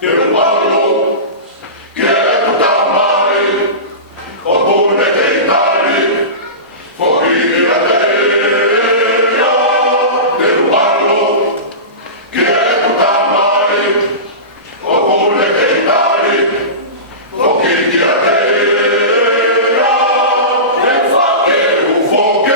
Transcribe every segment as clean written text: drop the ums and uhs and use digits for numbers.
Del palo che è tutta mare, oppure dei tali, fuori di la terra. Del palo che è tutta mare, oppure dei tali, fuori di la terra. E fa che un fuoco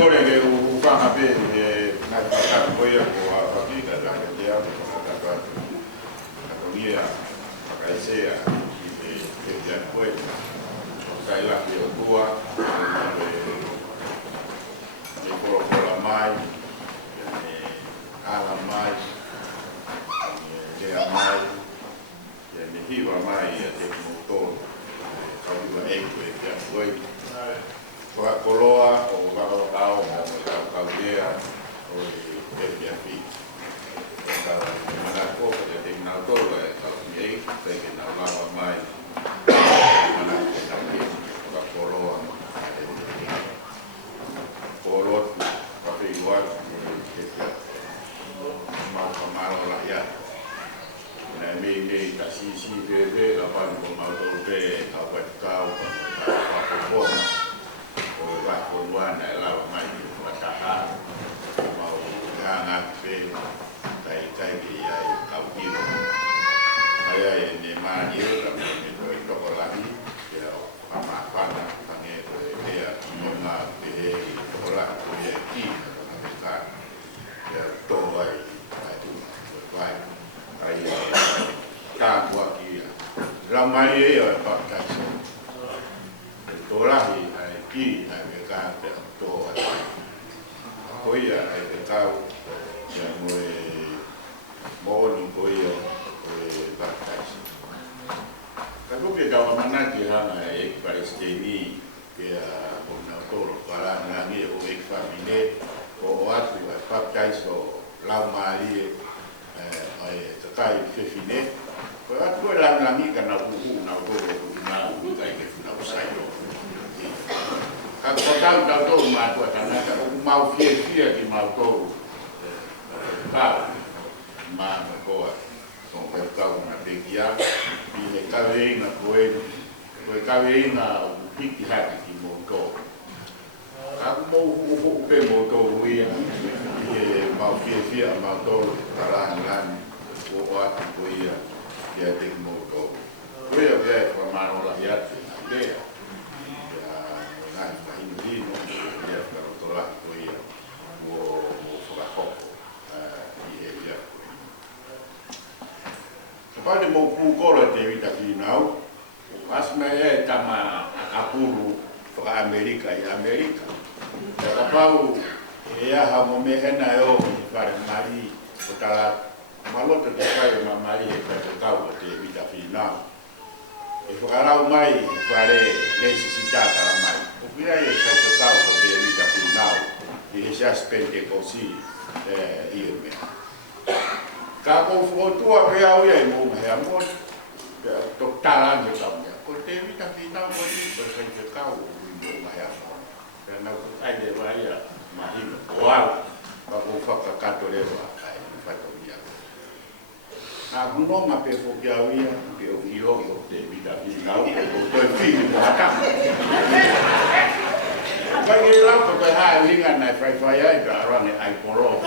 kore ke upanga pe na kaka koia ko hakika la ke ya ko kaka ko dia akaisea ke ya koe kai la ke tua ni ko mai ala mai dia mai ni hiwa mai te motor kau iwa ko ya koe Koloa o Kau kau dia o PPFI. Kau mana ko pada tinggal tu kau ni saya nak lawa mai mana kita kau Koloa Kolot tapi luar kita mau kemana lah ya. Nah ini kasih si bebe apa mau tu be kau kau Kuan adalah maju masyarakat mau hangat pe kai dia kau kira saya ini maju tapi itu lagi ya apa tanya dia mengenal dia orang dia kita ya toai itu baik ai tak buat dia ramai ya pakai tolah ki ai ka te to koia ai te tau ya mo ni koia bakas ka ko ke ka mana ki hana e palestini ke ona toro para ngi o e famile o atu pa kai so la mari ai te kai fe fine ko atu la ngi kana ku na ko na ku kai ke na usai kalau tahu mau karena mau via di mau tahu mau kau sampai kau nanti dia bila kawin kawin pikir hati di motor aku mau ke motor dia mau via mau tahu kalangan buat dia di motor dia pemain rakyat dia hindi no ya pero tola koia wo fora hoko ia kapal mo pukora te vita finau asma e tama akapuru fora Amerika ya kapau ya hamo mehena yo para mari kotala malota te kai mamari e ka kau te vita finau e fora mai pare necessitata la mai Mira il calcolato che vita finale di già spende così io me. Capo foto a real e mo è amor totale di cambia. Con te vita finale così per il cavo non mai amor. Per la ai de vai ma io wow ma con fa caccato le va fatto via. Na non ma per fobiavia che io te vita finale con il figlio a Bagi lampu terhadap ringan naik fire itu orang yang alkohol.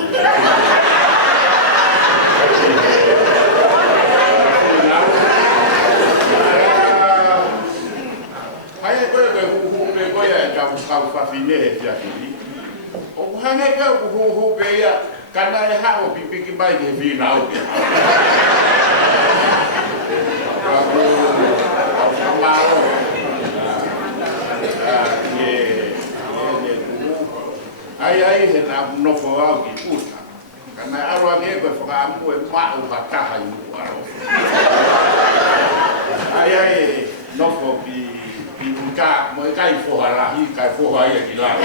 Ayah kau ya kau fafine ya ini. Oh hanya kau ya karena ya hau pipi baik ya final. Kau malu. Ai he na no fo au ki puta kana aro age ko fa amu e ma u hata hai mu aro ai no fo ki puta mo kai fo hala hi kai fo hai ki la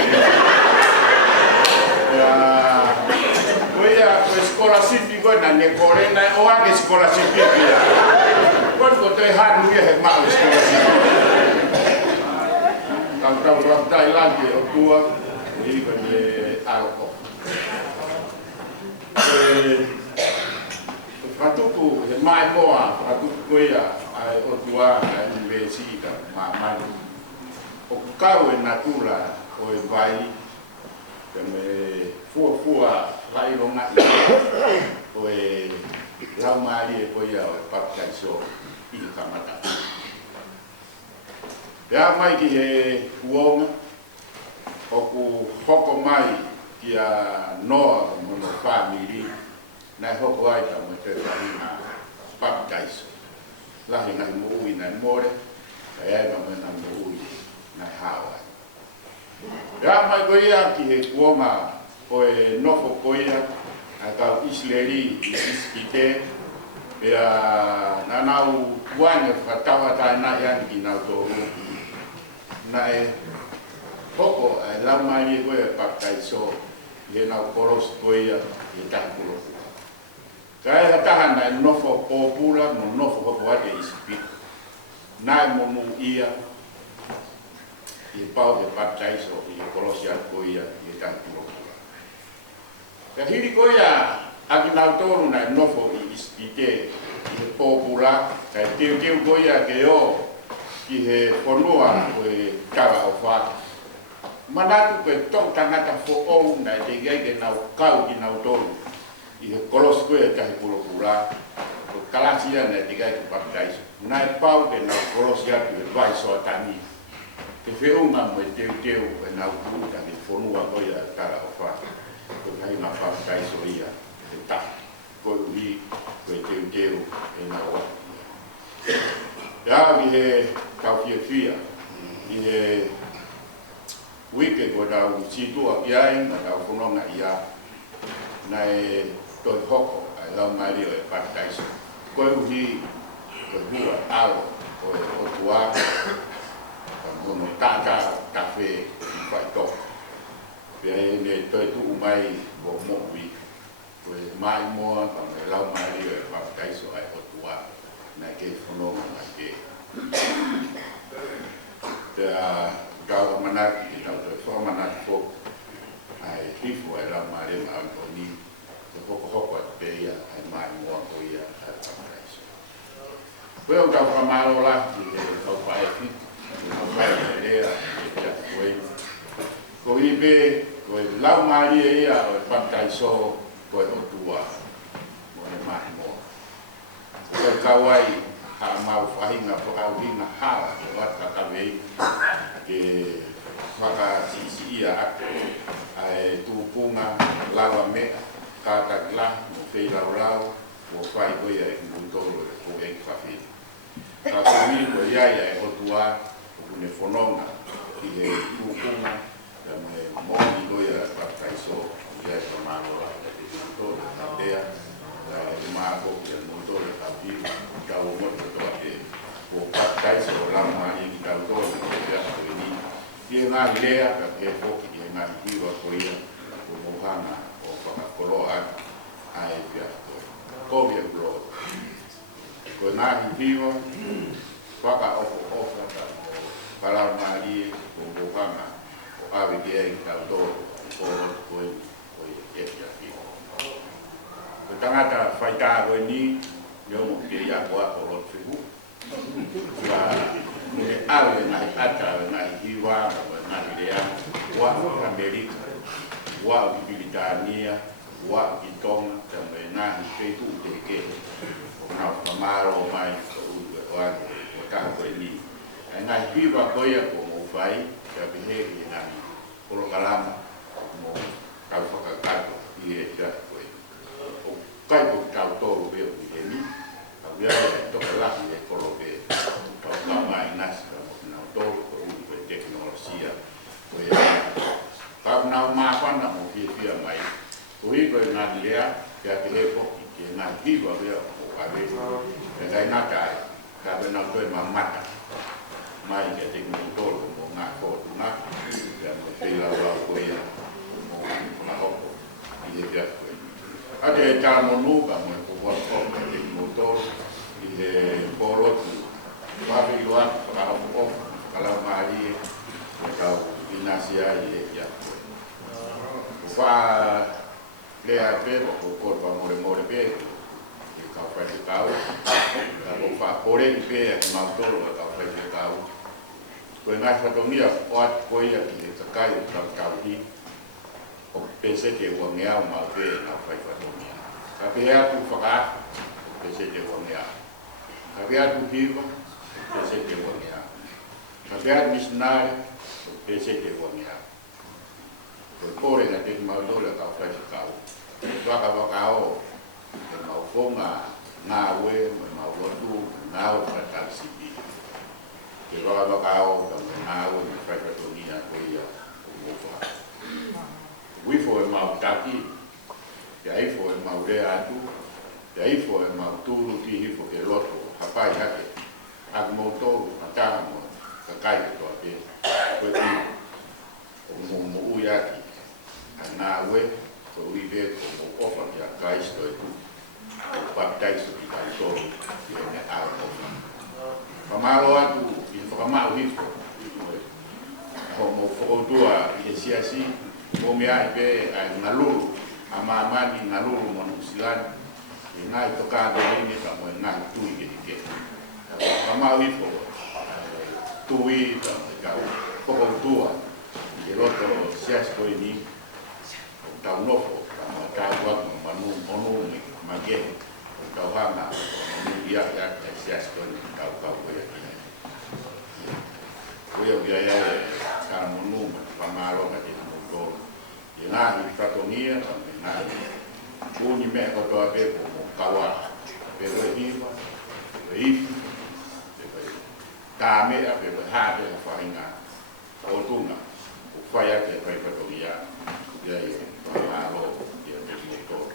ya koia ko scola civico na ne corena o age scola civico ya quando te ha nu ye ma scola civico tau Thailandia o tua ini kan alkohol. Fatuku mai moa fatuku ya ai o tua universita mai o kau natura o vai kame fua lai longa o la mari o ya o pataiso i kamata ya mai ki uong o ku hoko mai kia noa mo no family na hoko ai ta mo te na baptize la hinga mo ui na more ai ma na mo ui na hawa ya mai goia ki he kuoma o e nofo koia a ka isleri iskite ya na nau kuane fatawa ta na ya ki na to na e hoko ai la mai goia baptize ye na koros koia ye takulo kai hatahan na nofo popula no nofo ko ate ispi na mo mu ia e pau de baptize o ye koros ya koia ye takulo ka hiri koia aki na tonu na nofo ispite ye popula kai teu koia ke o ki he ponua o e kara o fa manatu pe tong tangata fo o na te gai ke nau kau ki nau tonu i he kolos koe e tahi pula o kalasia na te gai ke baptize na e pau ke nau kolosia ki e vai soa tani te whiunga mo e teu e nau kuta ki whonua koe a kara o wha ko kai na baptize o ia te tahi koe ui koe teu e nau o ia ki he kau fia i he wike ko tau situa ki ai na tau whanonga ia na e toi hoko ai lau mai o e baptize koe uhi koe hua alo o e otua ka mono tata kafe i whai toko pia e me toi tu mai bo mo ui koe mai moa ka me lau mai o e baptize o e otua na ke whanonga na ke kau manaki i tau tau manaki fo ai hifu e la mare ma Antoni te hoko a te ia ai mai moa ko ia a Pamaraisa. Koe o tau whamaro la i te tau whaefi, i tau whaefi rea i te atu koe. Ko i be, koe lau mari e ia o e Pamaraisa koe o tua mo e mai moa. Koe kawai ha mau whahinga whakauhinga hala o wata kawei ke whaka sisi ia ake ai tūpunga lawa mea kātakla mo whei lau o whai koe ai mutoro e ko e kwhawhiri. Ka kumi ko iai ai hotua o kune whanonga ki he tūpunga ka me mōni koe ai Baptaiso iai ka māroa e mutoro ka tea e māko ki a mutoro ka piu ka o moto toa te o Baptaiso o lamani ki tau tōna ki e pia koe ni ki e ngā lea ka ke poki ki e ngā hiwa koia o mohana o whakakoroa a e pia koe. Kovia kuro. Koe ngā hiwa whaka ofa ka o palau marie o mohana o awe ki e tau tōna o roto koe koe e pia hiwa. Koe tangata whaita koe ni nio mo ki e ia koa o roto whihu. Ka mune awe nai ata nai hiwa nai lea wa Amerika wa Britania wa Tonga tambe nai fetu te ke na famaro mai o ka ko ni nai hiwa koia ko mo fai ka bihe nai ko kalama mo ka whakakato i e tia koe o kai ko tau tōru veo i ni a vea e toka lahi e kolo ke ka mai nasi ka mo na tōru ko u e teknolosia koe ka nau mawhana mo fia mai ko hi koe ngā lea kia te he poki ki ngā hiwa vea o kawe e kai natai ka wenau koe mamata mai kia teknolotoro mo ngā kōtunga kia mo te lau koe mo ngā hoko i he kia koe ate e tā monuka mo e kukua koka teknolotoro i he pōrotu wawe i wak whakahoko ofa kalau maari e kau inasia i e kia koe wha lea pe o korpa more pe i kau whai te kau o wha kore i pe e mautoro e kau whai te kau koe ngai whatongia o atu koe ia ki he takai o kau kau hi o pese te ua ngea o mau pe e nau whai whatongia ka pe atu whaka o pese te ua ngea ka pe atu hiwa o pese te ua ngea ka pe atu misnare o pese te ua ngea kore nga te mau dole ka fai kau tua ka bakao te mau fonga nga we mau lotu nga o ka tarsibi te tua ka bakao ka nga we fai ka tonia ko ia o fa wifo e mau taki ya ifo e mau re atu ya ifo e mau turu ki ifo ke loto hapai hake ak mau tolu matanga mo ka kai to pe ko ti o mo uyaki na we ko vive como ofa ya kai sto e o papai so ki kai so e ne a o famalo atu i famalo ifo como fotua e siasi mo me ai pe ai na lulu ama mani na lulu mo nusilan e ngai toka de ni ka mo ngai tu i ke famalo ifo tui ta ka fotua e roto siasi ko ni tau nofo, tau wak manu monu mage, tau hanga, manu ia ya sias kon tau kau koya kina. Koya biaya kana monu pamalo ngati monu. Ina ni fratonia, ina uni me ko to abe ko kawa. Pero hiva, if tame abe hade fainga. O tunga, o faya ke pai fratonia. Ya ya. Malo dia motor.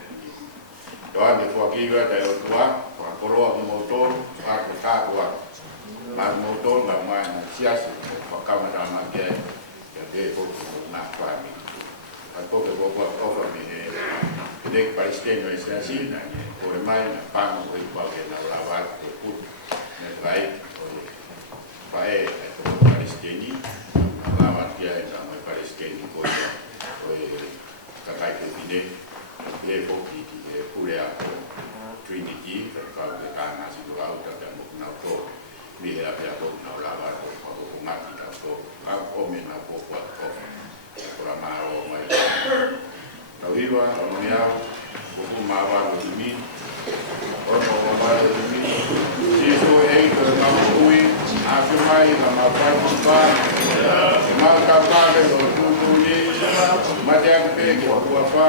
Doa de fokiga da otua, kwa koloa motor, aku takwa. Mas motor na mana siasa, kwa kama da make, ya de ko na fami. Ako ke bo ofa me de palestino siasi na, ore mai na pango ko ipa ke na lavar ko put. Na vai, vai ko palestini, na lavar dia na mai palestini ko ya. Kakai ke pide le poki ki pure a Trinity ka ka ka na si do auto ka mo na to mi era pe a ko na lava ko ko ngati ka to a o me na ko ko ko por amaro mai na viva no me a ko ma va lo di mi o no va lo di mi si so e ko na ui a fi mai na ma pa pa ma ka pa le lo tu Matiang peke kwa fa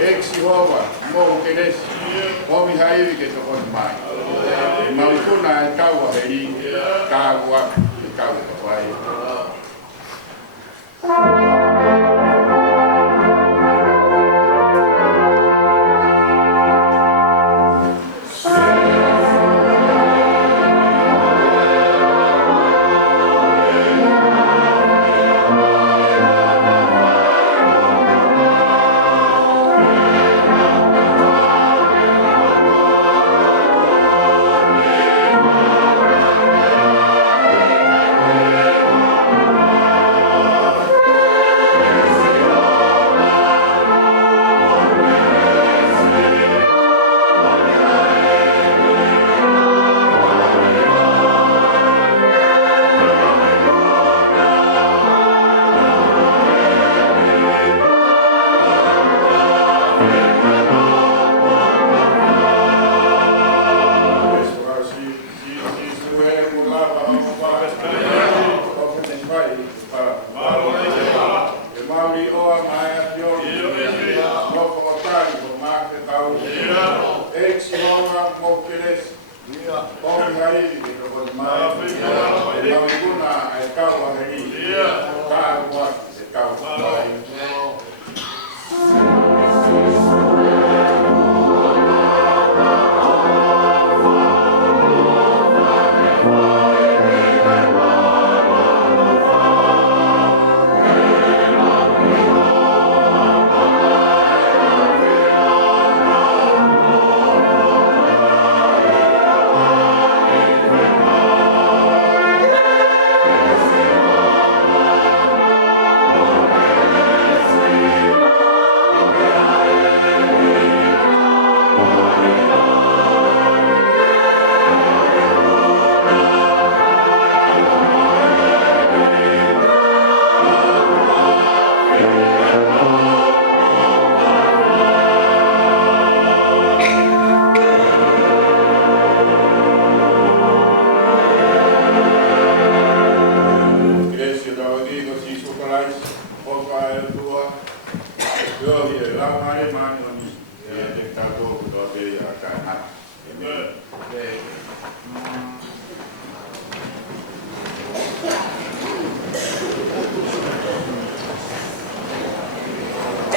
ex Jehovah mo kenes mo mi hai ke to kon mai mau kuna kawa heri kawa to vai Polka, Tua, Yo, la mare manu